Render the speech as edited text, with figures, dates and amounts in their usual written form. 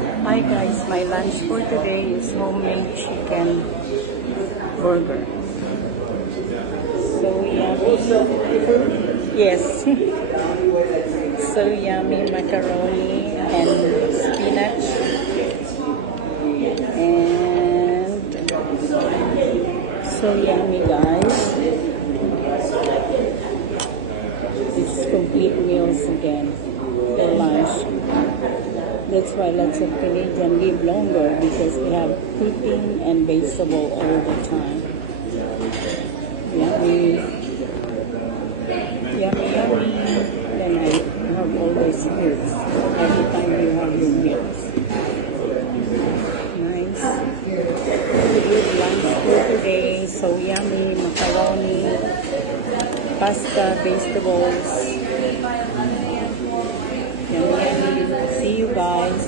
Hi guys, my lunch for today is homemade chicken burger. So yummy. Yes. So yummy macaroni and spinach. And so yummy guys. It's complete meals again for lunch. That's why lots of Canadians live longer, because we have protein and vegetable all the time. Yummy. Yummy, yummy. Then I have always meals. Every time you have your meals. Nice. Good lunch for today. So yummy. Macaroni, pasta, vegetables. Yummy, yummy. See you guys.